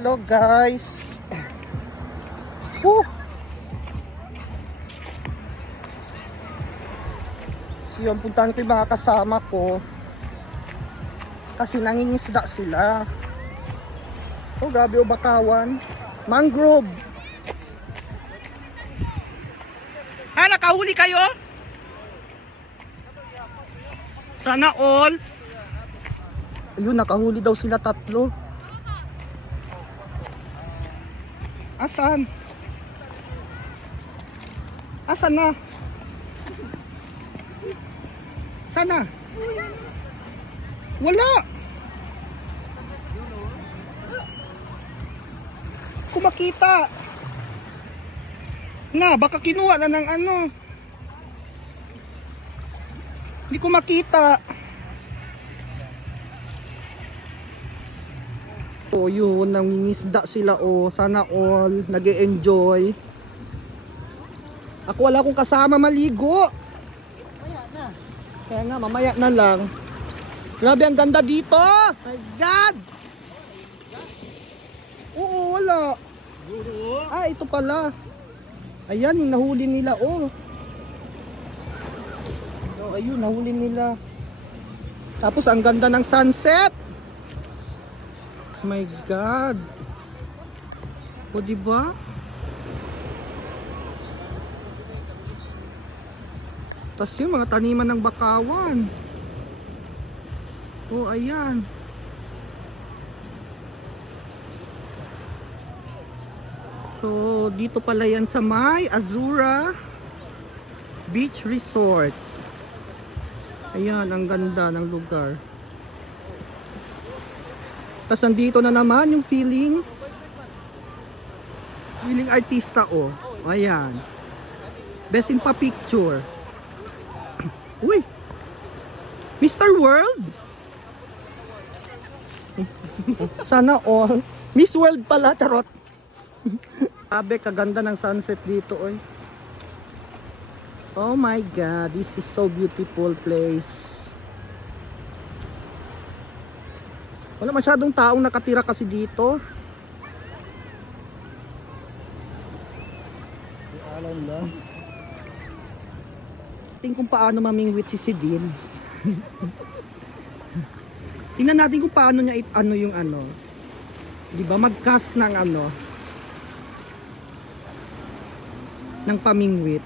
itlog, guys. Woo! So yun, puntahan ko yung mga kasama ko kasi nangingisda sila. Oh, grabe, o bakawan. Mangrove. Nakahuli kayo? Sana all. Ayun, nakahuli daw sila 3. Asan? Asan na? Sana? Wala. Kung makita. Na, baka kinuha na ng ano. Hindi ko makita. Oh, yun, nangingisda sila, oh. Sana all nag-e-enjoy. Ako wala akong kasama maligo. Mamaya na. Kaya nga, mamaya na lang. Grabe, ang ganda dito. My God! Oo, wala. Ah, ito pala. Ayan, yung nahuli nila, oh. Oh, ayun, nahuli nila. Tapos, ang ganda ng sunset. My God. O, diba? Tapos yung mga taniman ng bakawan. Oh, ayan. So, dito pala yan sa may Azura Beach Resort. Ayan, ang ganda ng lugar. Tapos andito na naman yung feeling artista, oh. Ayan. Best in pa-picture. Uy! Mr. World! Sana all. Miss World pala, charot. Sabi, kaganda ng sunset dito, oy. Oh my God, this is so beautiful place. Wala masyadong taong nakatira kasi dito. Alam lang. Tingnan kung paano mamingwit si Sidin. Tingnan natin kung paano niya ano yung ano. 'Di ba, mag-cast ng ano ng pamingwit.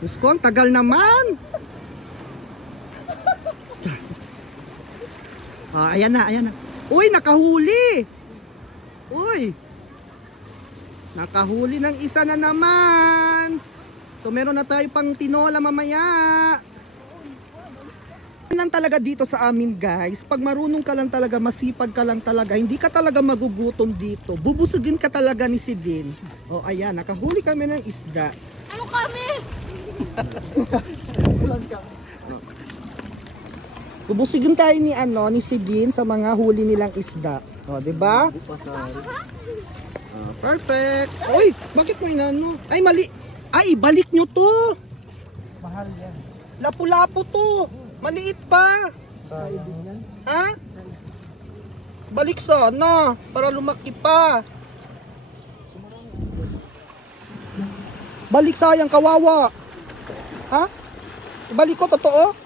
Diyos ko, ang tagal naman. Ah, ayan na, ayan na. Uy, nakahuli. Uy. Nakahuli ng isa na naman. So meron na tayo pang tinola mamaya. Lang talaga dito sa amin, guys. Pag marunong ka lang talaga, masipag ka lang talaga, hindi ka talaga magugutom dito. Bubusugin ka talaga ni Sidin. Oh, ayan, nakahuli kami ng isda. Ano kami? Bubusugin tayo ni ano, ni Sidin sa mga huli nilang isda. Oh, 'di ba? Perfect. Uy, bakit mo inano? Ay, mali. Ay, ibalik nyo to. Mahal yan. Lapu-lapu to. Maliit pa. Sayang yan. Ha? Balik sana para lumaki pa. Balik, sayang, kawawa. Ha? Ibalik ko, totoo?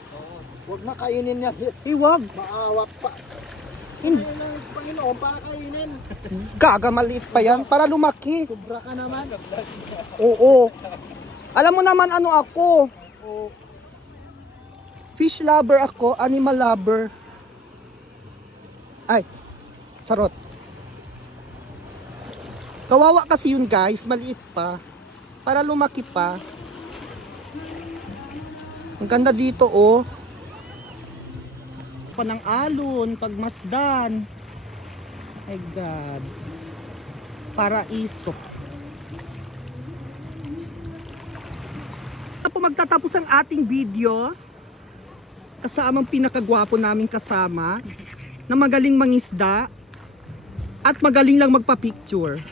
Huwag na kainin yan. Iwag. Maawak pa. Hindi. Kainin ng Panginoon para kainin. Gaga, maliit pa yan para lumaki. Sobra ka naman. Oo. Alam mo naman ano ako. Oo. Fish lover ako, animal lover. Ay, charot. Kawawa kasi yun, guys, maliit pa. Para lumaki pa. Ang ganda dito, oh. Panang alon, pagmasdan. My God. Paraiso. Po magtatapos ang ating video. Kasamang pinakagwapo naming kasama na magaling mangisda at magaling lang magpa-picture.